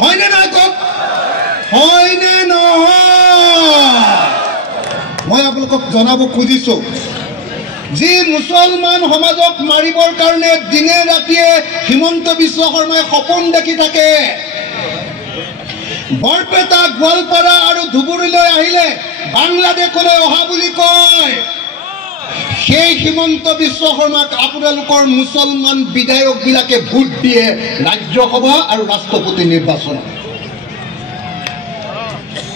হয়নে নহয় কওক হয়নে নহয় মই আপোনালোকক জনাব খুজিছো যি মুছলমান সমাজক মাৰিবৰ কাৰণে দিনে ৰাতিয়ে হিমন্ত বিশ্ব শৰ্মাই সপোন দেখি থাকে বৰপেটা গোৱালপাৰা আৰু ধুবুৰীলৈ আহিলে বাংলাদেশলৈ অহা বুলি কয় সেই হিমন্ত বিশ্ব শৰ্মাক আপোনালোকৰ মুছলমান বিধায়কবিলাকে ভোট দিয়ে ৰাজ্যসভা আৰু ৰাষ্ট্ৰপতি নিৰ্বাচনত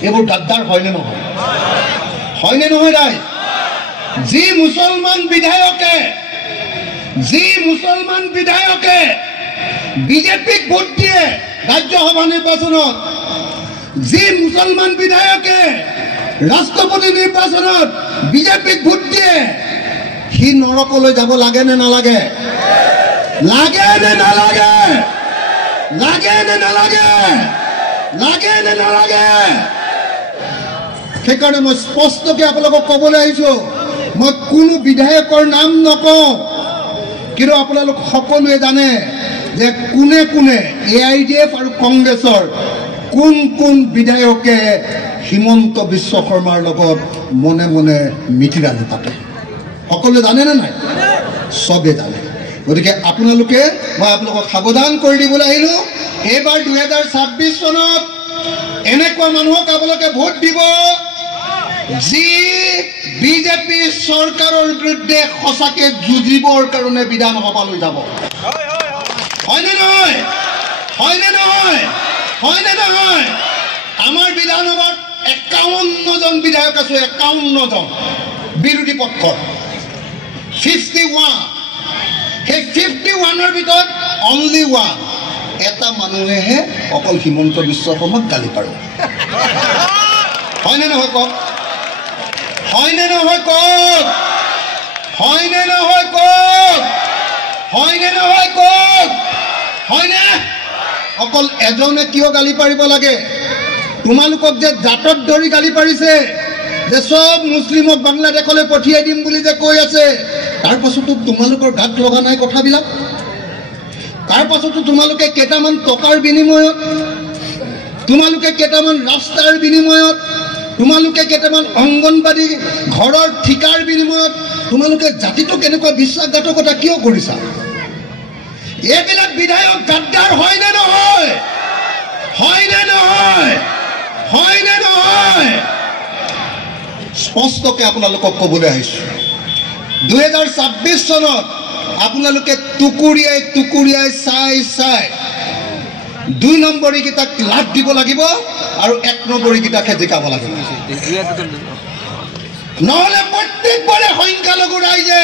এইবোৰ গাদ্দাৰ হয়নে নহয় ৰাইজ যি মুছলমান বিধায়কে বিজেপিক ভোট দিয়ে ৰাজ্যসভা নিৰ্বাচনত যি মুছলমান বিধায়কে ৰাষ্ট্ৰপতি নিৰ্বাচনত বিজেপিক ভোট দিয়ে সি নৰকলৈ যাব লাগে নে নালাগে সেইকাৰণে মই স্পষ্টকৈ আপোনালোকক ক'বলৈ আহিছোঁ মই কোনো বিধায়কৰ নাম নকওঁ কিন্তু আপোনালোক সকলোৱে জানে যে কোনে কোনে AIDF আৰু কংগ্ৰেছৰ কোন বিধায়কে হিমন্ত বিশ্ব শৰ্মাৰ লগত মনে মনে মিতিৰালি পাতে সকলোৱে জানে নে নাই চবে জানে গতিকে আপোনালোকে মই আপোনালোকক সাৱধান কৰি দিবলৈ আহিলোঁ এইবাৰ 2026 চনত এনেকুৱা মানুহক আপোনালোকে ভোট দিব যি বিজেপি চৰকাৰৰ বিৰুদ্ধে সঁচাকৈ যুঁজিবৰ কাৰণে বিধানসভালৈ যাব হয়নে নহয় আমাৰ বিধানসভাত 51 জন বিধায়ক আছে 51 জন বিৰোধী পক্ষৰ 51 সেই 51ৰ ভিতৰত অনলি ওৱান এটা মানুহেহে অকল হিমন্ত বিশ্ব শৰ্মাক গালি পাৰে হয়নে নহয় কওক হয়নে অকল এজনে কিয় গালি পাৰিব লাগে তোমালোকক যে জাতত ধৰি গালি পাৰিছে যে সব মুছলিমক বাংলাদেশলৈ পঠিয়াই দিম বুলি যে কৈ আছে তাৰ পাছতো তোমালোকৰ গাত লগা নাই কথাবিলাক তাৰ পাছতো তোমালোকে কেইটামান টকাৰ বিনিময়ত তোমালোকে কেইটামান ৰাস্তাৰ বিনিময়ত তোমালোকে কেইটামান অংগনবাদী ঘৰৰ ঠিকাৰ বিনিময়ত তোমালোকে জাতিটো কেনেকুৱা বিশ্বাসঘাতকতা কিয় কৰিছা এইবিলাক বিধায়ক গাদ্দাৰ হয়নে নহয় স্পষ্টকৈ আপোনালোকক ক'বলৈ আহিছোঁ 2026 চনত আপোনালোকে টুকুৰিয়াই চাই 2 নম্বৰীকেইটাক লাভ দিব লাগিব আৰু 1 নম্বৰীকেইটাকহে জিকাব লাগিব নহ'লে প্ৰত্যেকবাৰে সংখ্যালঘু ৰাইজে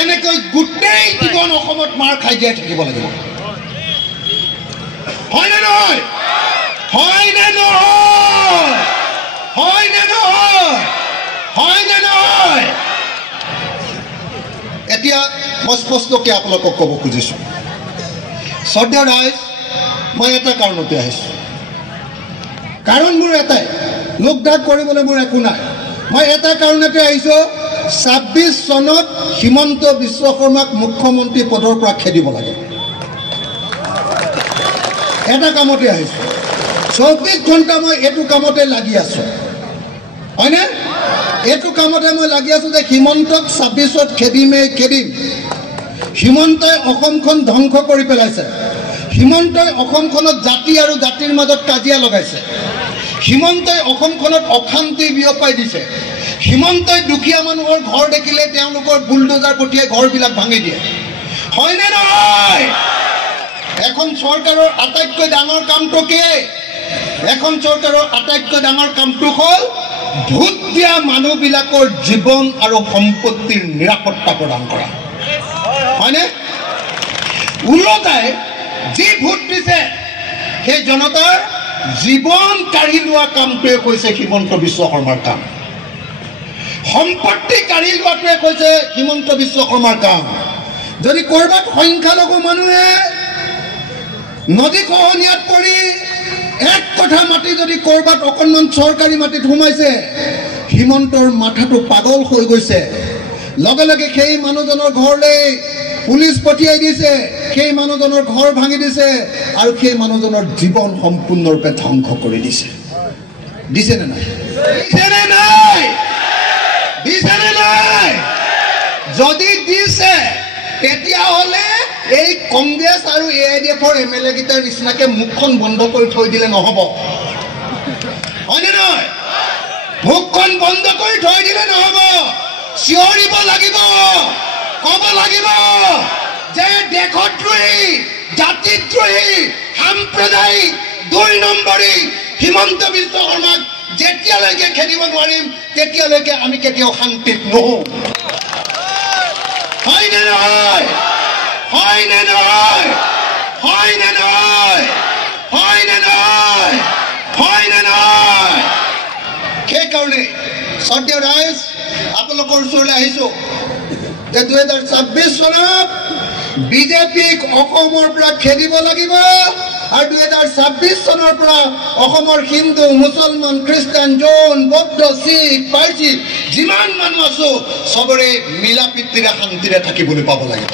এনেকৈ গোটেই জীৱন অসমত মাৰ খাই জীয়াই থাকিব লাগিব হয়নে নহয় এতিয়া মই স্পষ্টকৈ আপোনালোকক ক'ব খুজিছোঁ শ্ৰদ্ধেয় ৰাইজ মই এটা কাৰণতে আহিছোঁ কাৰণ মোৰ এটাই লোকঢাক কৰিবলৈ মোৰ একো নাই মই এটা কাৰণতে আহিছোঁ 26 চনত হিমন্ত বিশ্ব শৰ্মাক মুখ্যমন্ত্ৰী পদৰ পৰা খেদিব লাগে এটা কামতে আহিছোঁ 24 ঘণ্টা মই এইটো কামতে লাগি আছোঁ হয়নে এইটো কামতে মই লাগি আছোঁ যে হিমন্তক 26ত খেদিম হিমন্তই অসমখন ধ্বংস কৰি পেলাইছে হিমন্তই অসমখনত জাতি আৰু জাতিৰ মাজত কাজিয়া লগাইছে হিমন্তই অসমখনত অশান্তি বিয়পাই দিছে হিমন্তই দুখীয়া মানুহৰ ঘৰ দেখিলে তেওঁলোকৰ বুলডোজাৰ পঠিয়াই ঘৰবিলাক ভাঙি দিয়ে হয়নে নহয় এখন চৰকাৰৰ আটাইতকৈ ডাঙৰ কামটো কি এখন চৰকাৰৰ আটাইতকৈ ডাঙৰ কামটো হ'ল ভোট দিয়া মানুহবিলাকৰ জীৱন আৰু সম্পত্তিৰ নিৰাপত্তা প্ৰদান কৰা হয়নে উলটাই যি ভোট দিছে সেই জনতাৰ জীৱন কাঢ়ি লোৱা কামটোৱে কৈছে হিমন্ত বিশ্ব শৰ্মাৰ কাম সম্পত্তি কাঢ়ি লোৱাটোৱে কৈছে হিমন্ত বিশ্ব শৰ্মাৰ কাম যদি ক'ৰবাত সংখ্যালঘু মানুহে নদী খহনীয়াত পৰি এক কথা মাটি যদি ক'ৰবাত অকণমান চৰকাৰী মাটিত সোমাইছে হিমন্তৰ মাথাটো পাগল হৈ গৈছে লগে লগে সেই মানুহজনৰ ঘৰলৈ পুলিচ পঠিয়াই দিছে, সেই মানুহজনৰ ঘৰ ভাঙি দিছে আৰু সেই মানুহজনৰ জীৱন সম্পূৰ্ণৰূপে ধ্বংস কৰি দিছে। দিছে নে নাই? দিছে নে নাই? দিছে নে নাই? যদি দিছে তেতিয়াহ'লে এই কংগ্ৰেছ আৰু AIDFৰ MLA কেইটাৰ নিচিনাকে মুখখন বন্ধ কৰি থৈ দিলে নহ'ব, হয়নে নহয়? মুখখন বন্ধ কৰি থৈ দিলে নহ'ব, চিঞৰিব লাগিব, ক'ব লাগিব যে দেশদ্ৰোহী, জাতিদ্ৰোহী, সাম্প্ৰদায়িক, 2 নম্বৰী হিমন্ত বিশ্ব শৰ্মাক যেতিয়ালৈকে খেদিব নোৱাৰিম তেতিয়ালৈকে আমি কেতিয়াও শান্তিত নহওঁ। হয়নে নহয়? হয়নে নহয়? হয়নে নহয়? হয়নে নহয়? হয়নে নহয়? সেইকাৰণে শ্ৰদ্ধেয় ৰাইজ, আপোনালোকৰ ওচৰলৈ আহিছোঁ যে 2026 চনত বিজেপিক অসমৰ পৰা খেদিব লাগিব আৰু 2026 চনৰ পৰা অসমৰ হিন্দু, মুছলমান, খ্ৰীষ্টান, জৈন, বৌদ্ধ, শিখ, পাৰ্চী যিমান মানুহ আছো চবৰে মিলা প্ৰীতিৰে শান্তিৰে থাকিবলৈ পাব লাগিব।